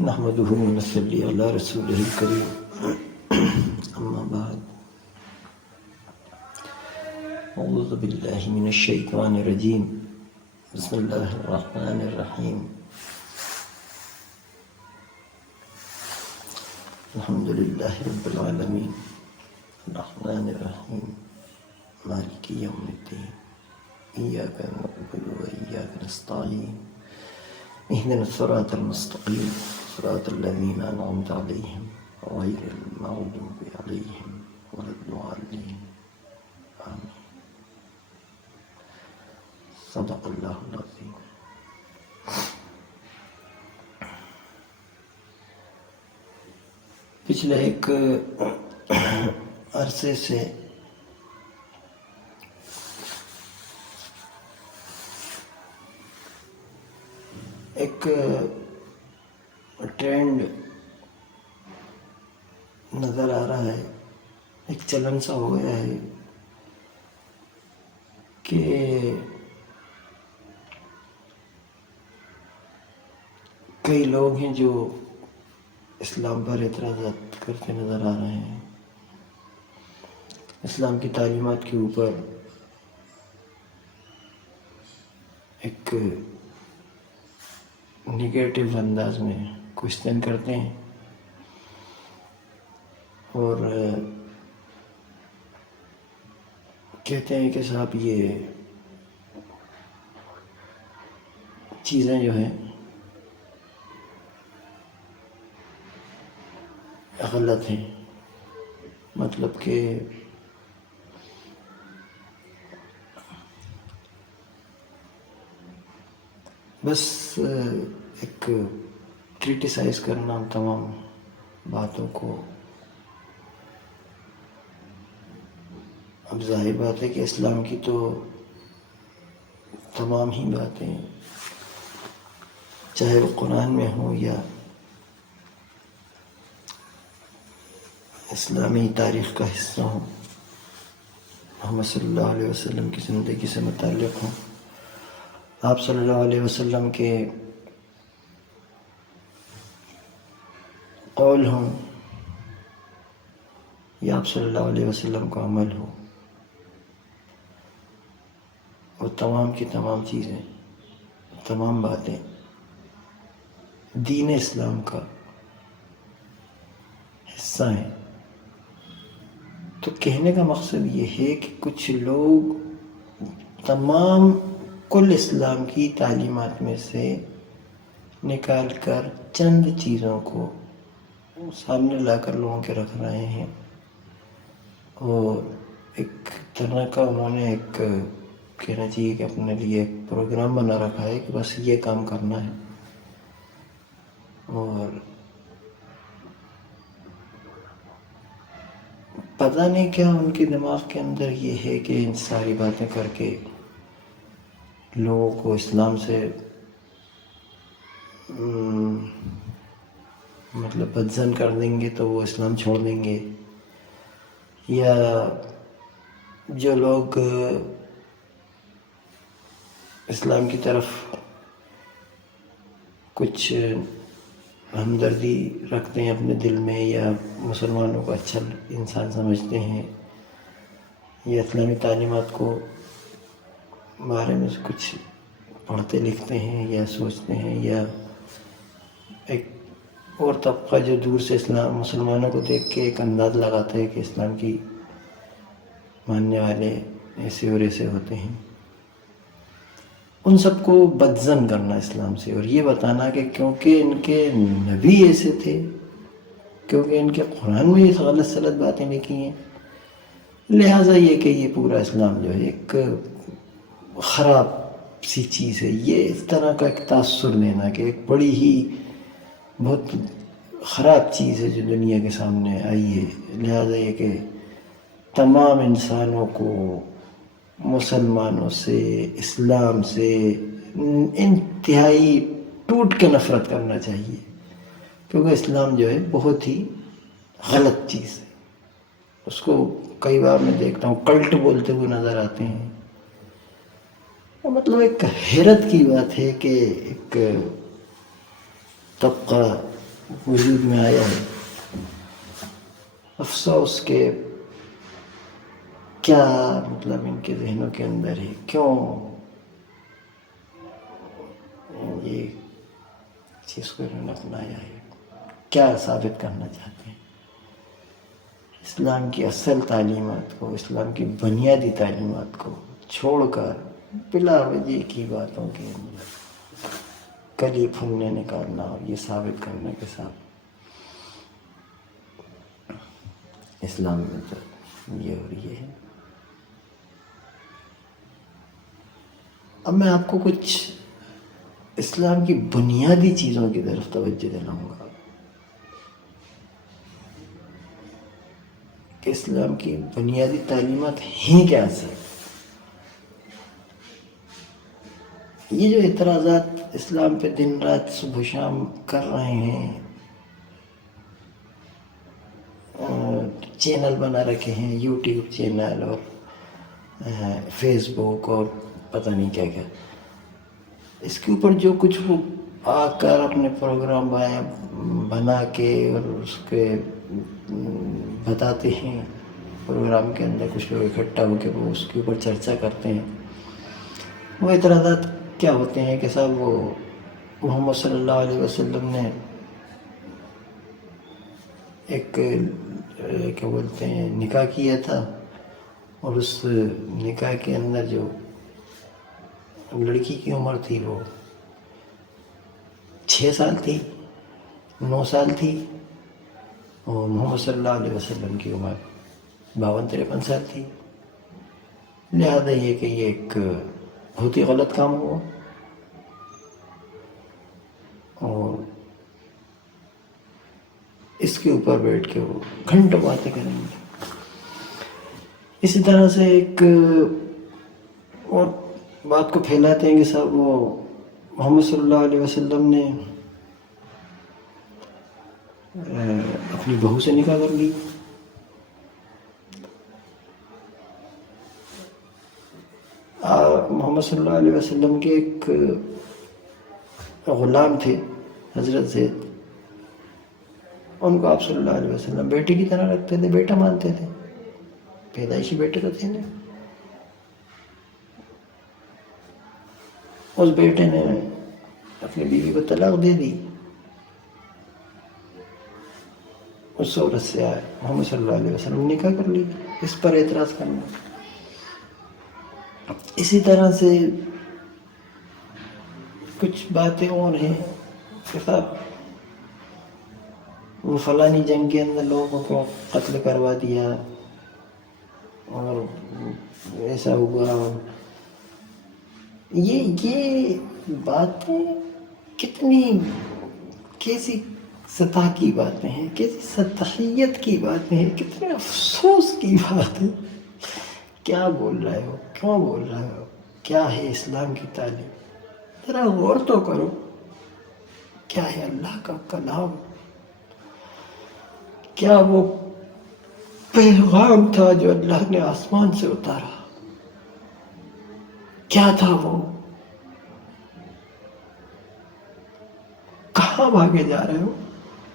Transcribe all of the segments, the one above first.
نحمده ونصلي على رسوله الكريم أما بعد أعوذ بالله من الشيطان الرجيم بسم الله الرحمن الرحيم الحمد لله رب العالمين الرحمن الرحيم مالك يوم الدين إياك نعبد وإياك نستعين اهدنا الصراط المستقيم صراط الذين أنعمت عليهم غير المغضوب عليهم ولا الضالين آمين صدق اللہ العظیم. پچھلے ایک عرصے سے ایک ٹرینڈ نظر آ رہا ہے، ایک چلن سا ہو گیا ہے کہ کئی لوگ ہیں جو اسلام پر اعتراضات کرتے نظر آ رہے ہیں، اسلام کی تعلیمات کے اوپر ایک نگیٹو انداز میں کوشچن کرتے ہیں اور کہتے ہیں کہ صاحب یہ چیزیں جو ہیں غلط ہیں. مطلب کہ بس ایک کرٹیسائز کرنا تمام باتوں کو. اب ظاہر بات ہے کہ اسلام کی تو تمام ہی باتیں چاہے وہ قرآن میں ہوں یا اسلامی تاریخ کا حصہ ہوں، محمد صلی اللہ علیہ وسلم کی زندگی سے متعلق ہوں، آپ صلی اللہ علیہ وسلم کے قول ہوں یا آپ صلی اللہ علیہ وسلم کا عمل ہو، وہ تمام کی تمام چیزیں، تمام باتیں دین اسلام کا حصہ ہیں. تو کہنے کا مقصد یہ ہے کہ کچھ لوگ تمام کل اسلام کی تعلیمات میں سے نکال کر چند چیزوں کو سامنے لا کر لوگوں کے رکھ رہے ہیں، اور ایک طرح کا انہوں نے ایک کہنا چاہیے کہ اپنے لیے ایک پروگرام بنا رکھا ہے کہ بس یہ کام کرنا ہے. اور پتہ نہیں کیا ان کے دماغ کے اندر یہ ہے کہ ان ساری باتیں کر کے لوگوں کو اسلام سے مطلب بدظن کر دیں گے تو وہ اسلام چھوڑ دیں گے، یا جو لوگ اسلام کی طرف کچھ ہمدردی رکھتے ہیں اپنے دل میں، یا مسلمانوں کو اچھا انسان سمجھتے ہیں، یا اسلامی تعلیمات کو بارے میں کچھ پڑھتے لکھتے ہیں یا سوچتے ہیں، یا ایک اور طبقہ جو دور سے مسلمانوں کو دیکھ کے ایک انداز لگاتا ہے کہ اسلام کی ماننے والے ایسے اور ایسے ہوتے ہیں، ان سب کو بدظن کرنا اسلام سے، اور یہ بتانا کہ کیونکہ ان کے نبی ایسے تھے، کیونکہ ان کے قرآن میں یہ غلط سلط باتیں لکھی ہیں، لہٰذا یہ کہ یہ پورا اسلام جو ہے ایک خراب سی چیز ہے. یہ اس طرح کا ایک تاثر دینا کہ ایک بڑی ہی بہت خراب چیز ہے جو دنیا کے سامنے آئی ہے، لہٰذا یہ کہ تمام انسانوں کو مسلمانوں سے، اسلام سے انتہائی ٹوٹ کے نفرت کرنا چاہیے، کیونکہ اسلام جو ہے بہت ہی غلط چیز ہے. اس کو کئی بار میں دیکھتا ہوں کلٹ بولتے ہوئے نظر آتے ہیں. مطلب ایک حیرت کی بات ہے کہ ایک طبقہ وجود میں آیا ہے، افسوس کہ کیا مطلب ان کے ذہنوں کے اندر ہے، کیوں یہ چیز کو انہوں نے اپنایا ہے، کیا ثابت کرنا چاہتے ہیں؟ اسلام کی اصل تعلیمات کو، اسلام کی بنیادی تعلیمات کو چھوڑ کر بلا وجہ کی باتوں کے اندر کلی پھلنے نکالنا اور یہ ثابت کرنا کہ صاحب اسلام میں تو یہ اور یہ ہے۔ اب میں آپ کو کچھ اسلام کی بنیادی چیزوں کی طرف توجہ دلاؤں گا کہ اسلام کی بنیادی تعلیمات ہیں کیا سے۔ یہ جو اعتراضات اسلام پہ دن رات صبح شام کر رہے ہیں، چینل بنا رکھے ہیں، یوٹیوب چینل اور فیس بک اور پتہ نہیں کیا کیا، اس کے اوپر جو کچھ وہ آ کر اپنے پروگرام بنا کے اور اس کے بتاتے ہیں، پروگرام کے اندر کچھ لوگ اکٹھا ہو کے وہ اس کے اوپر چرچا کرتے ہیں، وہ اعتراضات کیا ہوتے ہیں کہ صاحب وہ محمد صلی اللہ علیہ وسلم نے ایک کیا بولتے ہیں نکاح کیا تھا، اور اس نکاح کے اندر جو لڑکی کی عمر تھی وہ 6 سال تھی، 9 سال تھی، اور محمد صلی اللہ علیہ وسلم کی عمر 52-53 سال تھی، لہذا یہ کہ یہ ایک بہت ہی غلط کام ہوا، اور اس کے اوپر بیٹھ کے وہ گھنٹوں باتیں کریں گے۔ اسی طرح سے ایک اور بات کو پھیلاتے ہیں کہ صاحب وہ محمد صلی اللہ علیہ وسلم نے اپنی بہو سے نکاح کر لی۔ محمد صلی اللہ علیہ وسلم کے ایک غلام تھے حضرت زید، ان کو آپ صلی اللہ علیہ وسلم بیٹے کی طرح رکھتے تھے، بیٹا مانتے تھے، پیدائشی بیٹے تو تھے نہیں۔ اس بیٹے نے اپنی بیوی کو طلاق دے دی، اس عورت سے آئے محمد صلی اللہ علیہ وسلم نے نکاح کر لی، اس پر اعتراض کرنا۔ اسی طرح سے کچھ باتیں اور ہیں کہ صاحب وہ فلانی جنگ کے اندر لوگوں کو قتل کروا دیا اور ایسا ہوا، یہ باتیں کتنی کیسی سطح کی باتیں ہیں، کیسی سطحیت کی باتیں ہیں، کتنے افسوس کی بات ہے۔ کیا بول رہے ہو، کیوں بول رہے ہو، کیا ہے اسلام کی تعلیم؟ ذرا غور تو کرو، کیا ہے اللہ کا کلام؟ کیا وہ پیغام تھا جو اللہ نے آسمان سے اتارا؟ کیا تھا وہ؟ کہاں بھاگے جا رہے ہو؟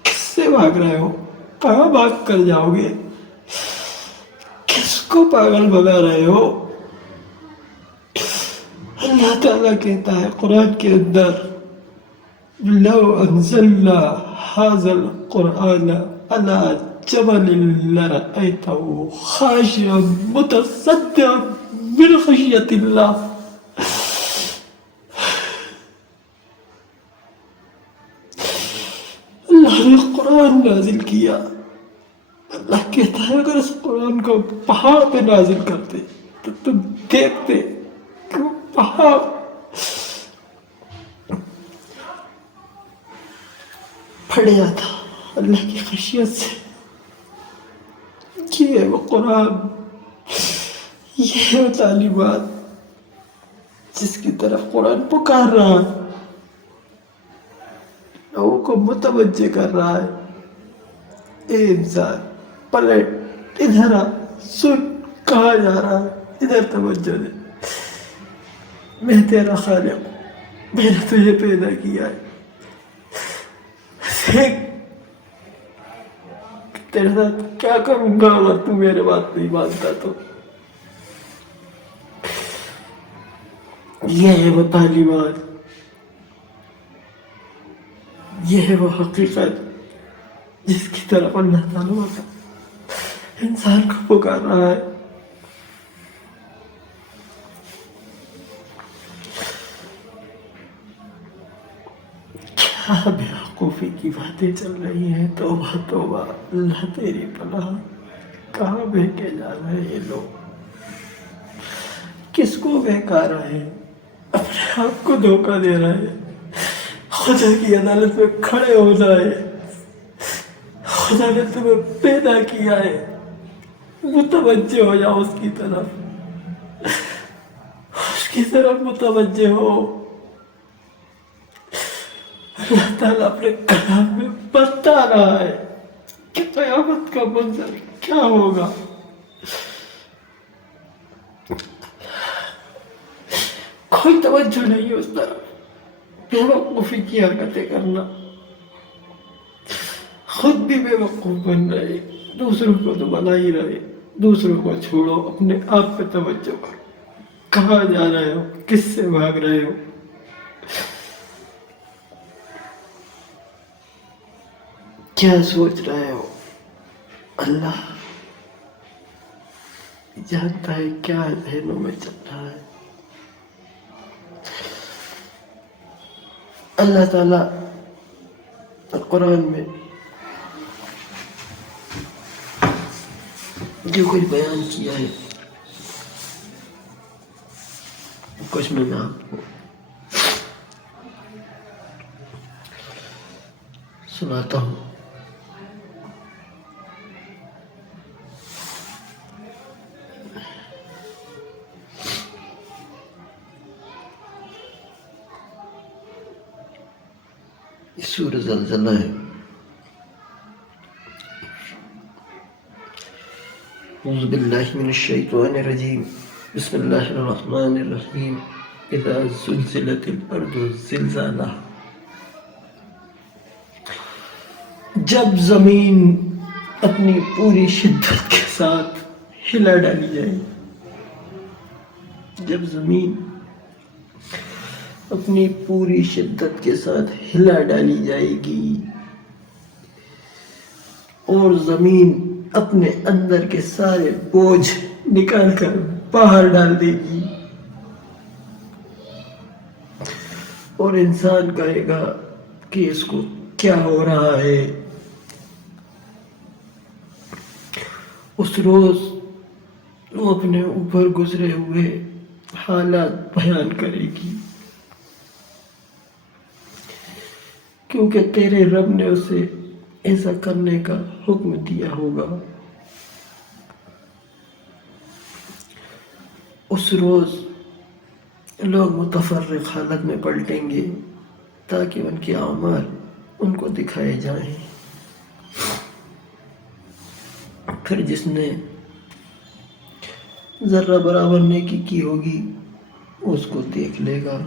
کس سے بھاگ رہے ہو؟ کہاں بھاگ کر جاؤ گے؟ کس کو پاگل بنا رہے ہو؟ اللہ تعالیٰ کہتا ہے قرآن کے اندر لو انزلنا هذا القرآن على جبل لرأيته خاشعا متصدعا من خشية الله۔ اللہ نے قرآن نازل کیا، اللہ کہتا ہے اگر اس قرآن کو پہاڑ پہ نازل کرتے تو تم دیکھتے کہ وہ پہاڑ پھٹ جاتا اللہ کی خشیت سے۔ یہ ہے وہ قرآن، یہ ہے وہ تعلیمات جس کی طرف قرآن پکار رہا ہے، لوگوں کو متوجہ کر رہا ہے۔ اے انسان پلٹ، ادھر آ، سن کہاں جا رہا ہے، ادھر توجہ دے، میں تیرا خالق ہوں، میں نے تجھے پیدا کیا ہے، دیکھ تیرے ساتھ کیا کروں گا اگر تو میرے بات نہیں مانتا تو؟ یہ ہے وہ تعلیمات، یہ ہے وہ حقیقت جس کی طرف اللہ تعالیٰ انسان کو پکار رہا ہے۔ کیا بیوقوفی کی باتیں چل رہی ہیں، توبہ توبہ، اللہ تیری پناہ، کہاں بہکے جا رہے ہیں یہ لوگ؟ کس کو بہکا رہے ہیں؟ اپنے آپ کو دھوکہ دے رہے ہیں۔ خدا کی عدالت میں کھڑے ہونا ہے، خدا نے تمہیں پیدا کیا ہے، متوجہ ہو جاؤ اس کی طرف متوجہ ہو۔ اللہ تعالیٰ اپنے کلام میں بتا رہا ہے کہ قیامت کا منظر کیا ہوگا۔ کوئی توجہ نہیں ہے اس طرف، بیوقوفی کی حرکتیں کرنا، خود بھی بیوقوف بن رہے، دوسروں کو تو بنا ہی رہے۔ دوسروں کو چھوڑو، اپنے آپ پہ توجہ کرو۔ کہاں جا رہے ہو؟ کس سے بھاگ رہے ہو؟ کیا سوچ رہے ہو؟ اللہ جانتا ہے کیا ذہنوں میں چل رہا ہے۔ اللہ تعالیٰ قرآن میں جو کچھ بیان کیا ہے کچھ میں آپ کو سناتا ہوں۔ سورہ زلزلہ ہے۔ اعوذ باللہ من الشیطان الرجیم، بسم اللہ الرحمن الرحیم، اذا زلزلت الارض زلزالہا، جب زمین اپنی پوری شدت کے ساتھ ہلا ڈالی جائے، جب زمین اپنی پوری شدت کے ساتھ ہلا ڈالی جائے گی اور زمین اپنے اندر کے سارے بوجھ نکال کر باہر ڈال دے گی، اور انسان کہے گا کہ اس کو کیا ہو رہا ہے۔ اس روز وہ اپنے اوپر گزرے ہوئے حالات بیان کرے گی، کیونکہ تیرے رب نے اسے ایسا کرنے کا حکم دیا ہوگا۔ اس روز لوگ متفرق حالت میں پلٹیں گے تاکہ ان کے اعمال ان کو دکھائے جائیں۔ پھر جس نے ذرہ برابر نیکی کی ہوگی اس کو دیکھ لے گا،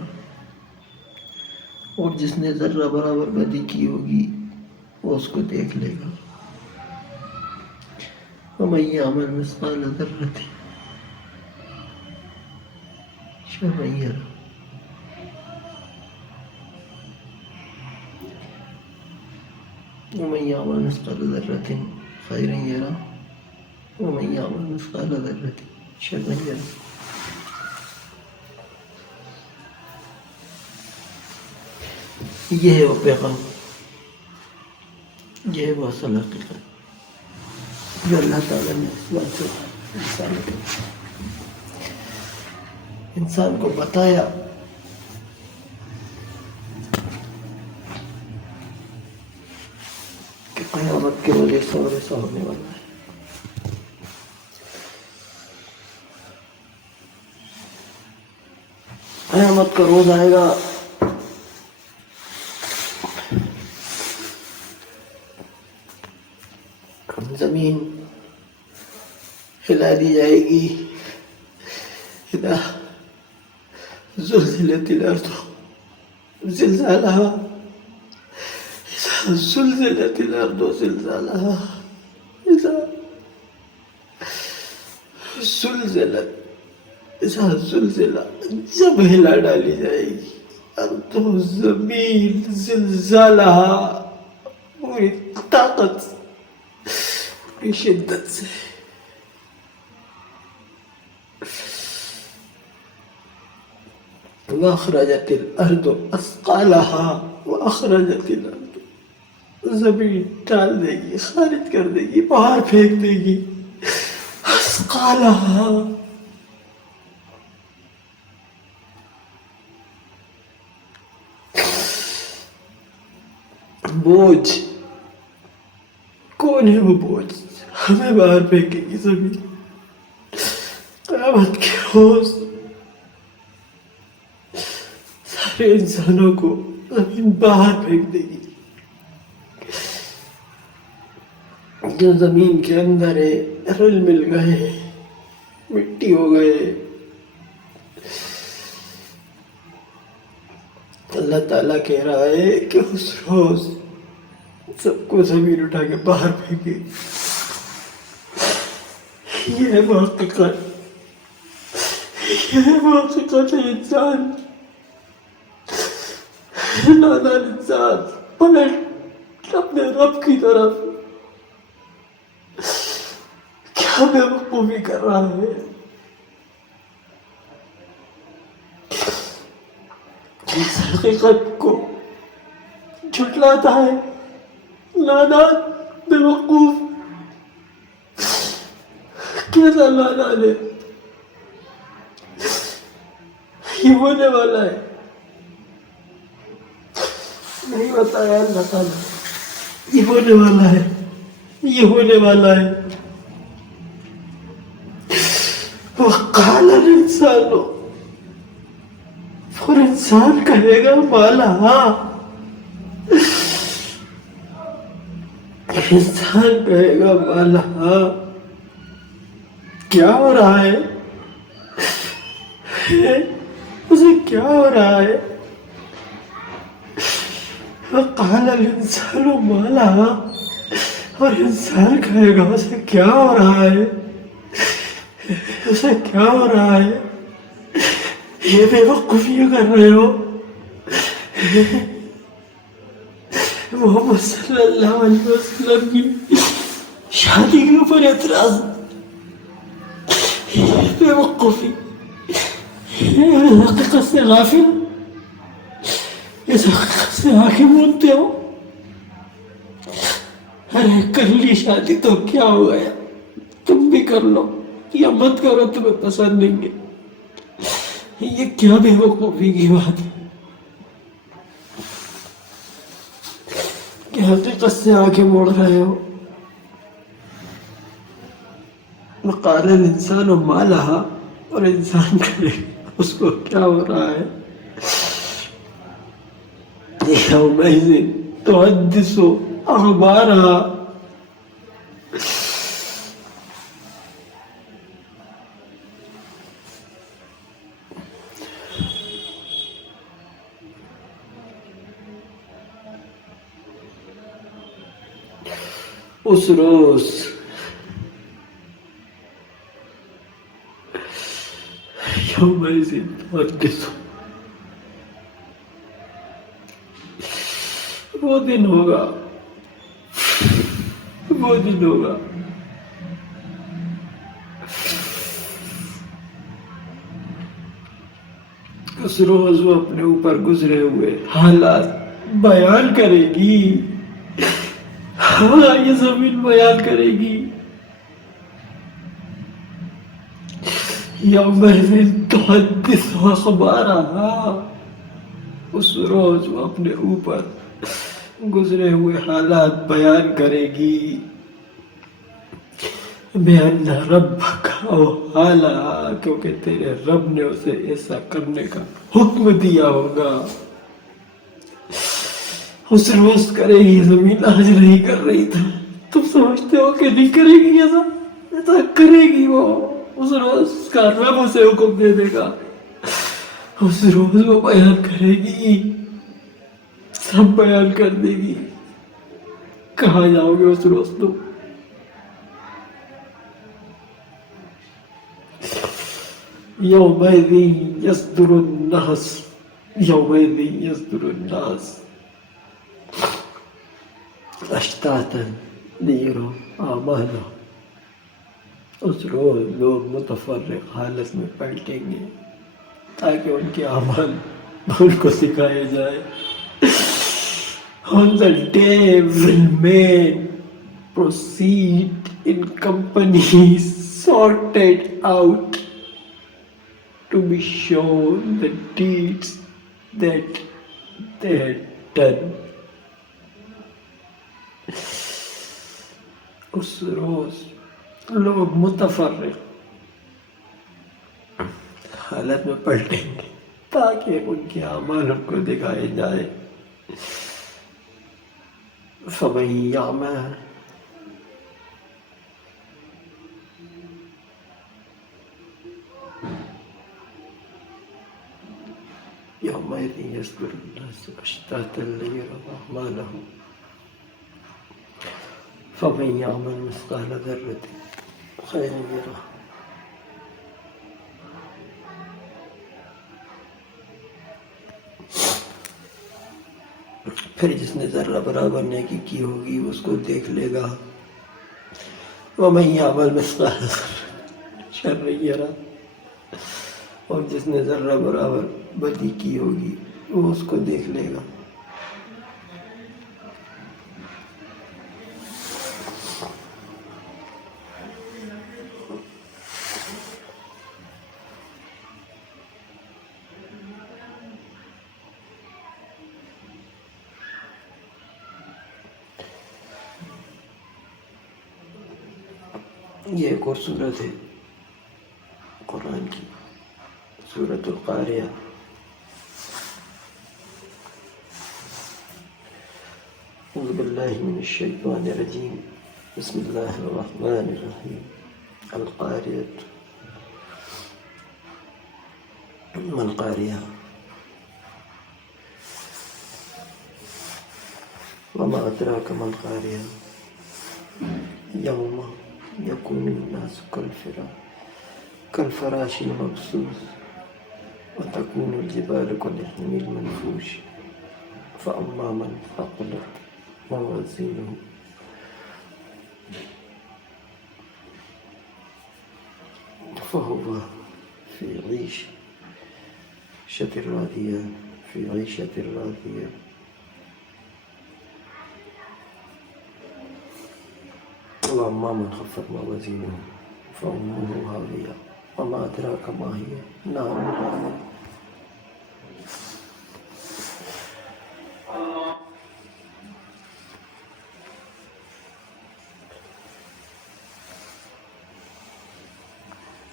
اور جس نے ذرہ برابر بدی کی ہوگی وہ اس کو دیکھ لے گا۔ وَمَن يَعْمَلْ مِثْقَالَ ذَرَّةٍ شَرًّا يَرَهُ، وَمَن يَعْمَلْ مِثْقَالَ ذَرَّةٍ خَيْرًا يَرَهُ، وَمَن يَعْمَلْ مِثْقَالَ ذَرَّةٍ شَرًّا يَرَهُ۔ یہ ہے وہ پیغام، یہ ہے وہ اصل حقیقت جو اللہ تعالیٰ نے اس بات سے انسان کو بتایا کہ قیامت کے روز ایسا اور ایسا ہونے والا ہے۔ قیامت کا روز آئے گا، زمین ہلا دی جائے گی، اذا زلزلت الارض زلزالها، اذا زلزلت الارض زلزالها، زلزلت زلزلہ جب ہلا ڈالی جائے گی، ارض و زمین زلزالہ پوری طاقت پوری شدت سے. وَأَخْرَجَتِ الْأَرْضُ أَثْقَالَهَا وَأَخْرَجَتِ الْأَرْضُ، زمین ڈال دے گی، خارج کر دے گی، باہر پھینک دے گی. أَثْقَالَهَا، بوجھ. کون ہے وہ بوجھ؟ ہمیں باہر پھینکے گی زمین. قیامت کے روز سارے انسانوں کو زمین باہر پھینک دے گی. جو زمین کے اندر ہے رل مل گئے، مٹی ہو گئے. اللہ تعالیٰ کہہ رہا ہے کہ اس روز سب کو زمین اٹھا کے باہر پھینکے. یہ ہے حقیقت، یہ ہے حقیقت. انسان نادان انسان پلٹ اپنے رب کی طرف کیا بے وقوفی کر رہا ہے. اس حقیقت کو جھٹلاتا ہے. نادان بے وقوف کیسا نادان ہے. یہ ہونے والا ہے، نہیں بتایا اللہ تعالیٰ. یہ ہونے والا ہے، یہ ہونے والا ہے. وقال الانسان، اور انسان کہے گا مالا. انسان کہے گا مالا، کیا ہو رہا ہے؟ اسے کیا ہو رہا ہے؟ وقال الانسان مالا، اور انسان کہے گا اسے کیا ہو رہا ہے؟ اسے کیا ہو رہا ہے؟ یہ بے وقوفیاں کر رہے ہو. محمد صلی اللہ علیہ وسلم کی شادی کے اوپر اعتراض، بے وقوفی. حقیقت سے غافل، اس حقیقت سے آنکھیں موندتے ہو. ارے کر لی شادی تو کیا ہو گیا، تم بھی کر لو یا مت کرو، تمہیں پسند نہیں ہے. یہ کیا بے وقوفی کی بات ہے کہ حقیقت سے آنکھیں موڑ رہے ہو. وقال الانسان ما لها، اور انسان کرے اس کو کیا ہو رہا ہے؟ یومئذ تحدث اخبارها، اس روز یومئذ تحدث، وہ دن ہوگا، وہ دن ہوگا. اس روز وہ اپنے اوپر گزرے ہوئے حالات بیان کرے گی. ہاں، یہ زمین بیان کرے گی. یومئذ تحدث اخبارها، اس روز وہ اپنے اوپر گزرے ہوئے حالات بیان کرے گی. بِأَنَّ رَبَّكَ أَوْحَىٰ، کیونکہ تیرے رب نے اسے ایسا کرنے کا حکم دیا ہوگا. اس روز کرے گی زمین، آج نہیں کر رہی تھا. تم سمجھتے ہو کہ نہیں کرے گی؟ ایسا کرے گی وہ. اس روز کا رب اسے حکم دے دے گا. اس روز وہ بیان کرے گی، سب بیان کر دے گی. کہاں جاؤ گے اس روز تم؟ يومئذ يصدر الناس يومئذ يصدر الناس اشتاتا ليروا اعمالهم. اس روز لوگ متفرق حالت میں پلٹیں گے تاکہ ان کے اعمال ان کو سکھائے جائے. On the day when men proceed in companies sorted out to be shown the deeds that they had done. اس روز لوگ متفرق حالت میں پلٹیں گے تاکہ ان کے اعمال ان کو دکھائے جائے. فمن يعمل يومئذ يصدر الناس اشتاتا ليروا اعمالهم فمن يعمل مثقال ذرة خيرا يره. پھر جس نے ذرہ برابر نیکی کی ہوگی اس کو دیکھ لے گا. وَمَن يَعْمَلْ مِثْقَالَ ذَرَّةٍ شَرًّا يَرَهُ. اور جس نے ذرہ برابر بدی کی ہوگی وہ اس کو دیکھ لے گا. یہ ایک اور سورت ہے قرآن کی، سورۃ القاریہ. اعوذ باللہ من الشیطان الرجیم. بسم اللہ الرحمن الرحیم. القاریۃ ما القاریہ وما ادراک ما القاریہ یوم یکون الناس کالفراش المبثوث وتكون الجبال كالعهن المنفوش فأما من ثقلت موازينه فهو في عيشة راضية وأما من خفت موازينه فأمه هاوية وما أدراك ما هي نار حامية.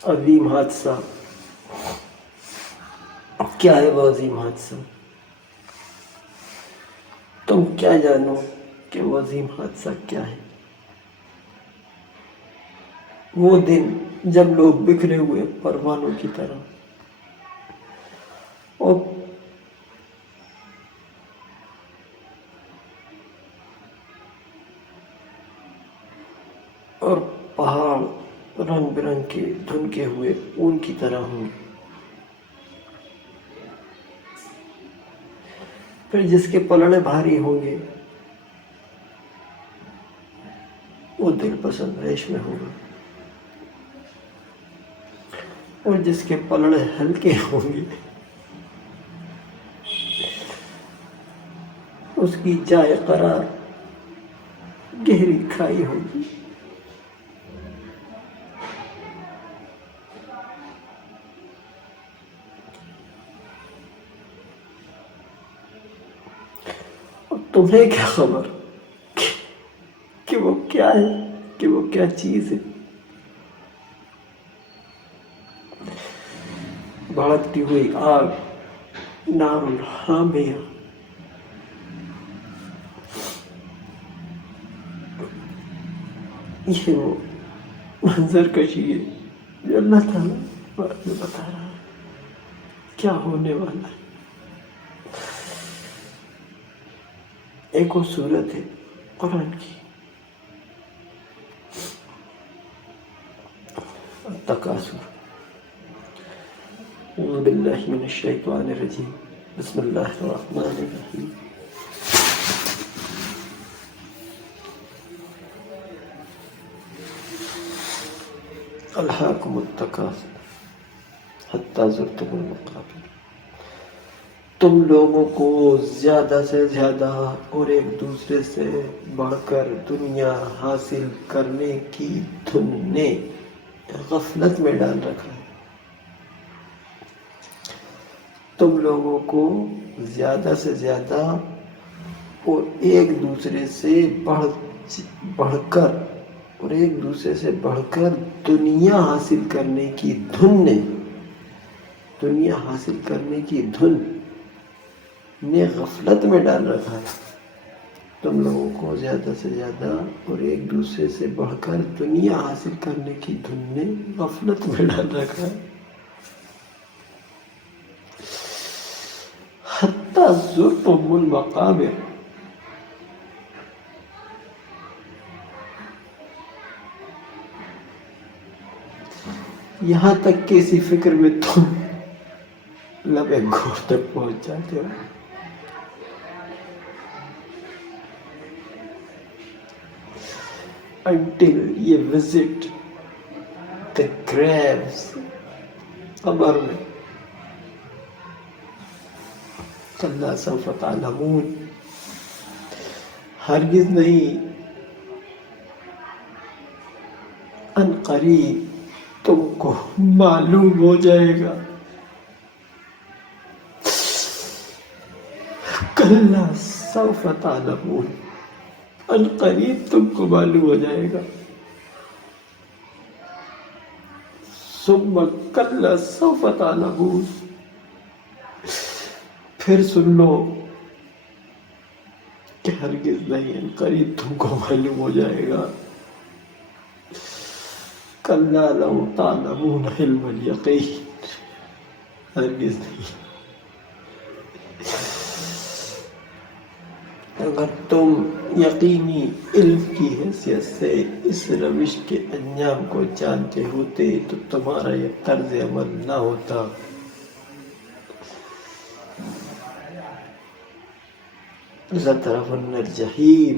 عظیم حادثہ. کیا ہے وہ عظیم حادثہ؟ تم کیا جانو کہ وہ عظیم حادثہ کیا ہے؟ وہ دن جب لوگ بکھرے ہوئے پروانوں کی طرح اور پہاڑ رنگ برنگ کے دھنکے ہوئے اون کی طرح ہوں. پھر جس کے پلڑے بھاری ہوں گے وہ دل پسند ریش میں ہوگا، اور جس کے پلڑے ہلکے ہوں گے اس کی جائے قرار گہری کھائی ہوگی. اور تمہیں کیا خبر کہ وہ کیا ہے، کہ وہ کیا چیز ہے؟ بھڑکتی ہوئی آگ، نار حامیہ. یہ وہ منظر کشی ہے جو اللہ تعالیٰ بتا رہا ہے کیا ہونے والا ہے. ایک اور صورت ہے قرآن کی، تکاثر. باللہ من الشیطان الرجیم بسم اللہ الرحمن الرحیم الہاکم التکاثر حتی زرتم المقابر۔ تم لوگوں کو زیادہ سے زیادہ اور ایک دوسرے سے بڑھ کر دنیا حاصل کرنے کی دھن نے غفلت میں ڈال رکھا ہے۔ تم لوگوں کو زیادہ سے زیادہ اور ایک دوسرے سے بڑھ کر دنیا حاصل کرنے کی دھن نے غفلت میں ڈال رکھا ہے۔ تم لوگوں کو زیادہ سے زیادہ اور ایک دوسرے سے بڑھ کر دنیا حاصل کرنے کی دھن نے غفلت میں ڈال رکھا ہے۔ حتی زرتم المقابر، یہاں تک کہ اسی فکر میں تم لب گور تک پہنچ جاتے ہو۔ Until you visit the graves، قبر میں، کلا سوف تعلمون، ہرگز نہیں، ان قریب تم کو معلوم ہو جائے گا۔ کلا سوف تعلمون، ان قریب تم کو معلوم ہو جائے گا۔ ثم کلا سوف تعلمون، پھر سن لو کہ ہرگز نہیں، ان قریب تم کو معلوم ہو جائے گا۔ کلا لو تعلمون علم الیقین، ہرگز نہیں، اگر تم یقینی علم کی حیثیت سے اس روش کے انجام کو جانتے ہوتے تو تمہارا یہ طرز عمل نہ ہوتا۔ لَتَرَوُنَّ الْجَحِيمَ،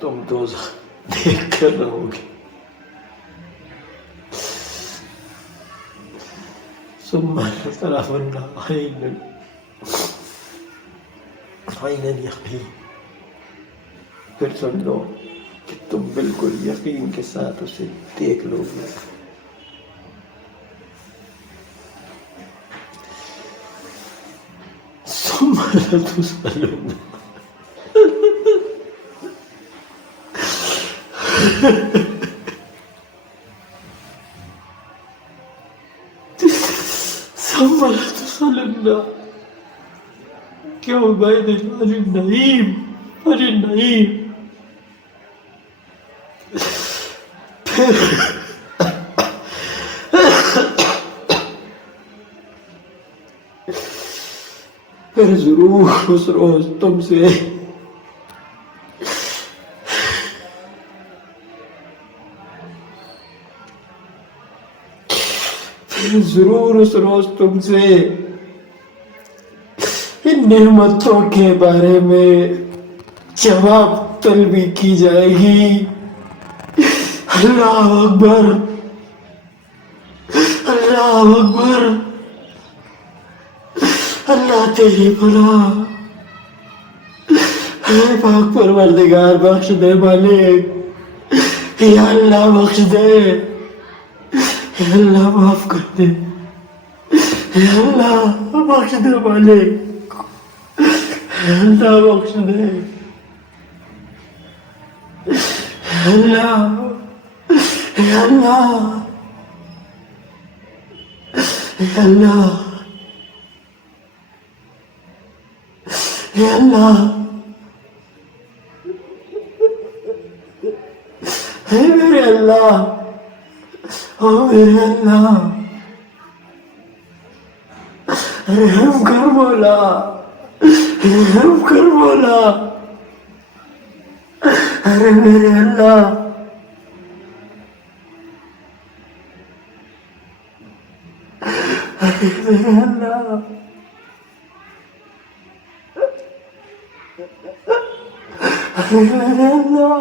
تم دوزخ دیکھ کر رہو گے۔ ثم لَتَرَوُنَّهَا عَيْنَ الْيَقِينِ، پھر سن لو کہ تم بالکل یقین کے ساتھ اسے دیکھ لو گے۔ ثم لَتُسْأَلُنَّ، ثم لَتُسْأَلُنَّ يومئذ عن النعیم، عن النعیم، پھر ضرور اس روز تم سے ان نعمتوں کے بارے میں جواب طلبی کی جائے گی۔ اللہ اکبر، اللہ اکبر، اللہ تیری بھلا، اے پاک پروردگار بخش دے مالک، یا اللہ بخش دے، یا اللہ معاف کر دے، یا اللہ بخش دے مالک، یا اللہ بخش دے، یا اللہ، یا اللہ، یا اللہ، یا اللہ، اے میرے اللہ، او میرے اللہ، رحم کر مولا، رحم کر مولا، ارے میرے اللہ، ارے میرے اللہ، میرے اللہ،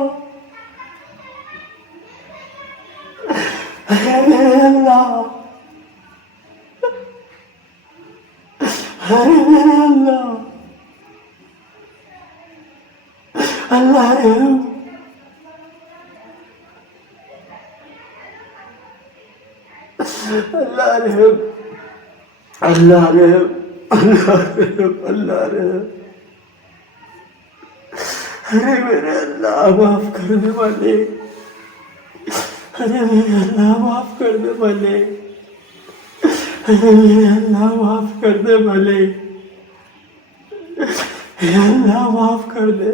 میرے اللہ، میرے اللہ، اللہ رحم، اللہ رحم، اللہ رحم، اللہ رحم، اللہ رحم، ارے میرے اللہ معاف کر دے مالک، ارے میرے اللہ معاف کر دے مالک، ارے میرے اللہ معاف کر دے مالک، اے اللہ معاف کر دے،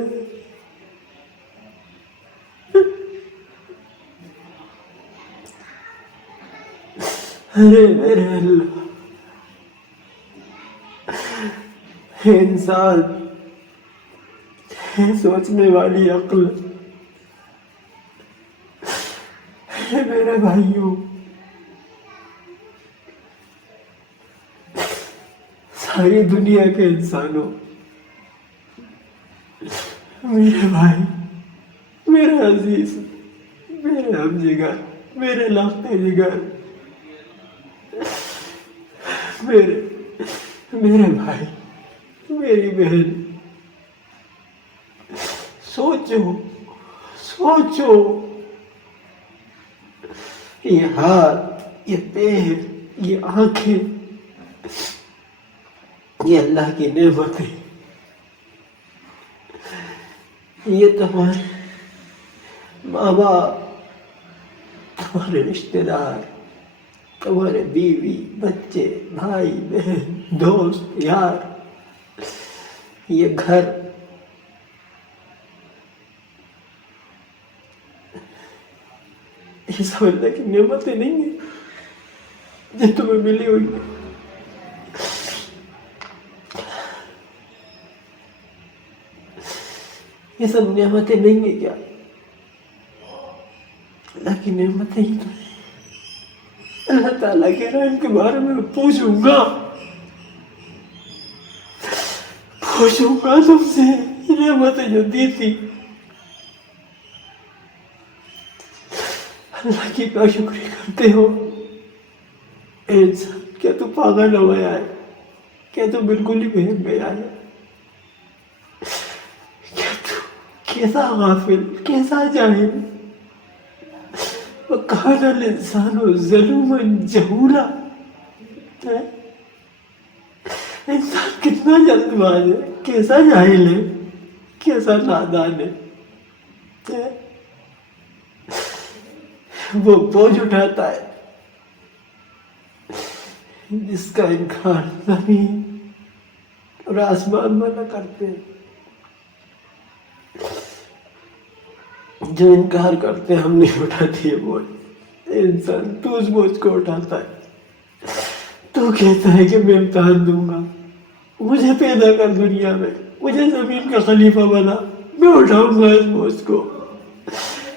ارے میرے اللہ، انسان ہے سوچنے والی عقل، اے میرے بھائیوں، ساری دنیا کے انسانوں، میرے بھائی، میرے عزیز، میرے ہم جگر، میرے لاختے جگر، میرے بھائی، میری بہن، سوچو، یہ ہاتھ، یہ پیر، یہ آنکھیں، یہ اللہ کی نعمتیں، یہ تمہارے ماں باپ، تمہارے رشتے دار، تمہارے بیوی، بچے، بھائی، بہن، دوست، یار، یہ گھر، یہ سب اللہ کی نعمتیں نہیں ہیں جو تمہیں ملی ہوئی ہیں، یہ سب نعمتیں نہیں ہیں کیا؟ اللہ کی نعمتیں ہی تو ہیں۔ اللہ تعالیٰ کہہ رہا ہے ان کے بارے میں پوچھوں گا تم سے، یہ نعمتیں جو دی تھی، اللہ کی کیا شکریہ کرتے ہو؟ اے انسان، کیا تو پاگل ہو گیا ہے؟ کیا تو بالکل ہی بہک گیا ہے؟ کیا تو کیسا غافل، کیسا جاہل، وَكَانَ الْإِنسَانُ ظَلُومًا جَهُولًا، انسان کتنا جلد باز ہے، کیسا جاہل ہے، کیسا نادان ہے، وہ بوجھ اٹھاتا ہے جس کا انکار زمین اور آسمان منع کرتے ہیں، جو انکار کرتے ہیں ہم نہیں اٹھاتی ہے بوجھ، انسان تو اس بوجھ کو اٹھاتا ہے، تو کہتا ہے کہ میں امتحان دوں گا، مجھے پیدا کر دنیا میں، مجھے زمین کا خلیفہ بنا، میں اٹھاؤں گا اس بوجھ کو،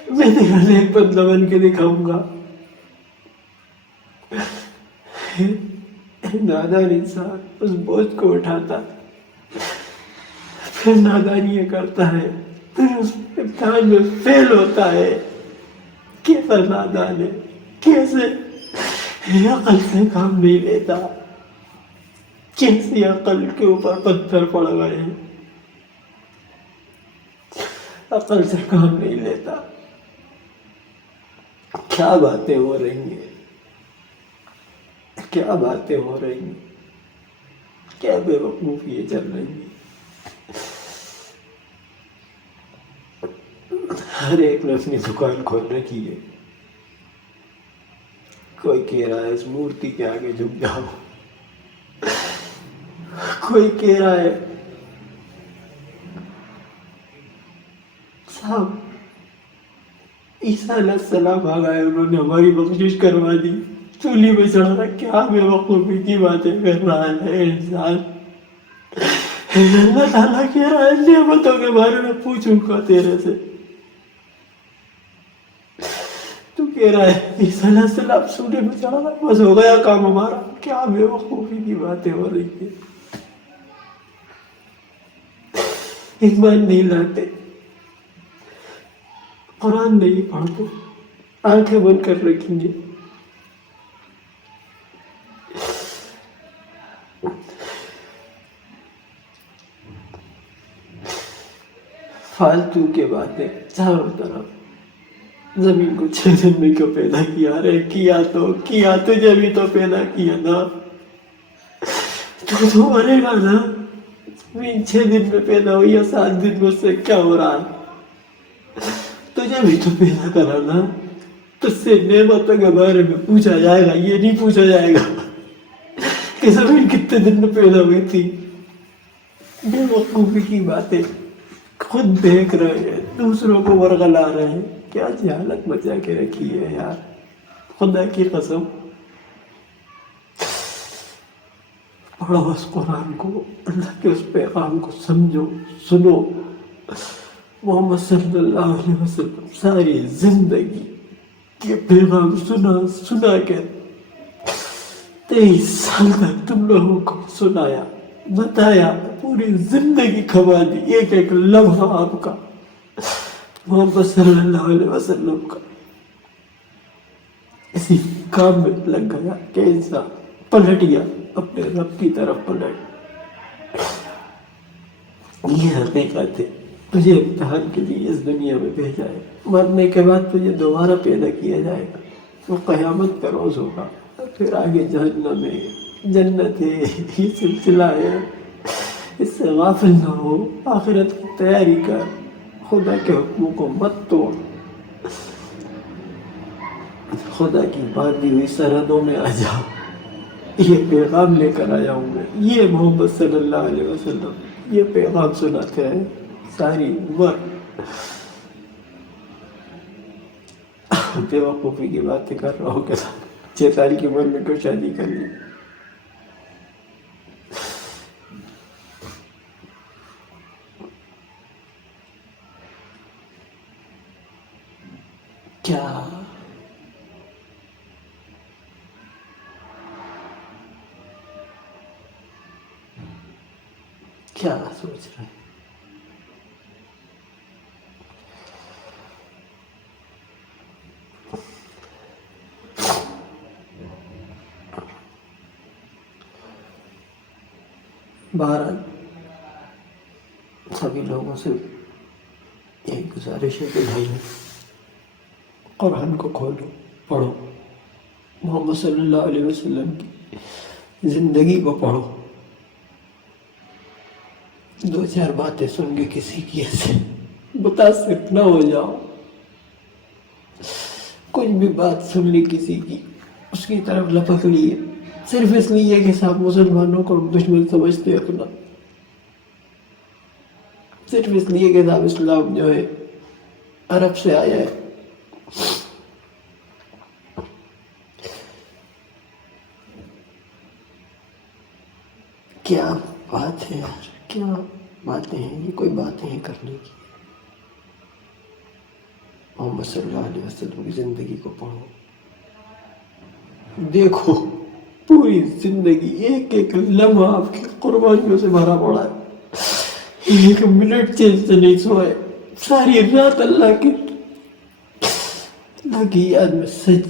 میں تیرا نیک بندہ بن کے دکھاؤں گا۔ نادان انسان اس بوجھ کو اٹھاتا، پھر نادانیاں کرتا ہے، پھر اس امتحان میں فیل ہوتا ہے، کیسا نادان ہے، کیسے عقل سے کام نہیں لیتا، کیسی عقل کے اوپر پتھر پڑ گئے، عقل سے کام نہیں لیتا، کیا باتیں ہو رہی ہیں، کیا باتیں ہو رہی ہیں، کیا بے وقوفیاں چل رہی ہیں۔ ہر ایک نے اپنی دکان کھول رکھی ہے، کوئی کہہ رہا ہے اس مورتی کے آگے جھک جاؤ، کوئی کہہ رہا ہے صاحب عیسیٰ علیہ السلام آ گئے، انہوں نے ہماری بخشش کروا دی، چولی میں چڑھا، کیا بے وقوفی کی باتیں کر رہا ہے انسان۔ اللہ تعالیٰ کہہ رہا ہے نعمتوں کے بارے میں پوچھوں گا تیرے سے، تو کہہ رہا ہے یہ سلسلہ اب سونے میں چڑھا رہا ہے، بس ہو گیا کام ہمارا. کیا بے وقوفی کی باتیں ہو رہی ہیں. ایمان نہیں لاتے، قرآن نہیں پڑھتے، آنکھیں بند کر رکھیں گے. فالتو کے باتیں چاروں طرف. زمین کو 6 دن میں کیوں پیدا کیا؟ ارے کیا تجھے بھی تو پیدا کیا نا. تو مرے گا نا. زمین 6 دن میں پیدا ہوئی یا 7 دن میں، اس سے کیا ہو رہا ہے؟ تجھے بھی تو پیدا کرا نا. تجھ سے نعمتوں کے بارے میں پوچھا جائے گا، یہ نہیں پوچھا جائے گا کہ زمین کتنے دن میں پیدا ہوئی تھی. بے وقوفی کی باتیں. خود دیکھ رہے ہیں، دوسروں کو ورغلا رہے ہیں. کیا جہالت بچا کے رکھی ہے یار، خدا کی قسم. پڑھو اس قرآن کو، اللہ کے اس پیغام کو سمجھو، سنو. محمد صلی اللہ علیہ وسلم ساری زندگی یہ پیغام سنا کے 23 سال تک تم لوگوں کو سنایا، بتایا، پوری زندگی کھوا دی. ایک ایک لمحہ آپ کا، محمد صلی اللہ علیہ وسلم کا اسی کام میں لگ گیا کہ انسان پلٹ گیا، اپنے رب کی طرف پلٹ. یہ حقیقت ہے. تجھے امتحان کے لیے اس دنیا میں بھیجا ہے، مرنے کے بعد تجھے دوبارہ پیدا کیا جائے گا. وہ قیامت کا روز ہوگا، پھر آگے جہنم ہے، جنت ہے. یہ سلسلہ ہے، اس سے غافل نہ ہو. آخرت کی تیاری کر، خدا کے حکموں کو مت توڑ. خدا کی باندھی ہوئی سرحدوں میں آ جا. یہ پیغام لے کر آیا ہوں میں. یہ محمد صلی اللہ علیہ وسلم یہ پیغام سناتے ہیں ساری عمر. بے وقوفی کی باتیں کر رہا ہوں کہ 6 سال کی عمر میں کو شادی کر لی. کیا سوچ رہے ہیں؟ بہرحال سبھی لوگوں سے ایک گزارش ہے کہ بھائی قرآن کو کھولو، پڑھو، محمد صلی اللہ علیہ وسلم کی زندگی کو پڑھو. 2-4 باتیں سن کے کسی کی ایسے متاثر نہ ہو جاؤ. کچھ بھی بات سن لی کسی کی، اس کی طرف لپک لیے صرف اس لیے کہ صاحب مسلمانوں کو دشمن سمجھتے اپنا، صرف اس لیے کہ صاحب اسلام جو ہے عرب سے آیا ہے. کیا بات ہے یار، کیا باتیں ہیں یہ، کوئی باتیں ہیں کرنے کی. محمد صلی اللہ علیہ وسلم کی زندگی کو پڑھو، دیکھو پوری زندگی ایک ایک لمحہ آپ کی قربانیوں سے بھرا پڑا ہے. ایک منٹ چین سے نہیں سوئے، ساری رات اللہ کی یاد میں سج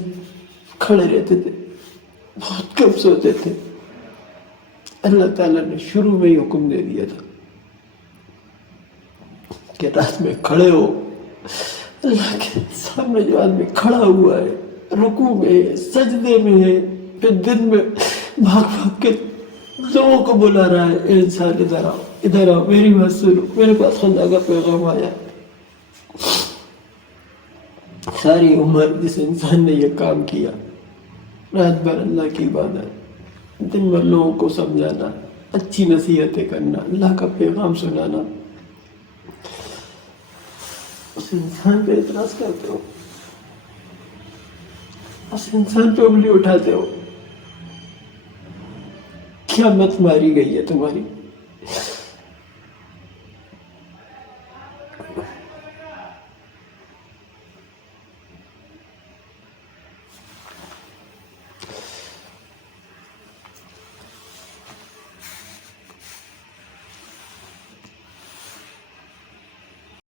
کھڑے رہتے تھے، بہت کم سوتے تھے. اللہ تعالیٰ نے شروع میں ہی حکم دے دیا تھا کہ رات میں کھڑے ہو. اللہ کے سامنے جو آدمی کھڑا ہوا ہے، رکوع میں ہے، سجدے میں ہے، پھر دن میں بھاگ بھاگ کے لوگوں کو بلا رہا ہے، اے انسان ادھر آؤ، ادھر آؤ، میری بات سنو، میرے پاس خدا کا پیغام آیا. ساری عمر جس انسان نے یہ کام کیا، رات بھر اللہ کی عبادت، دن بھر لوگوں کو سمجھانا، اچھی نصیحتیں کرنا، اللہ کا پیغام سنانا، اس انسان پہ اعتراض کرتے ہو، اس انسان پہ انگلی اٹھاتے ہو. کیا مت ماری گئی ہے تمہاری؟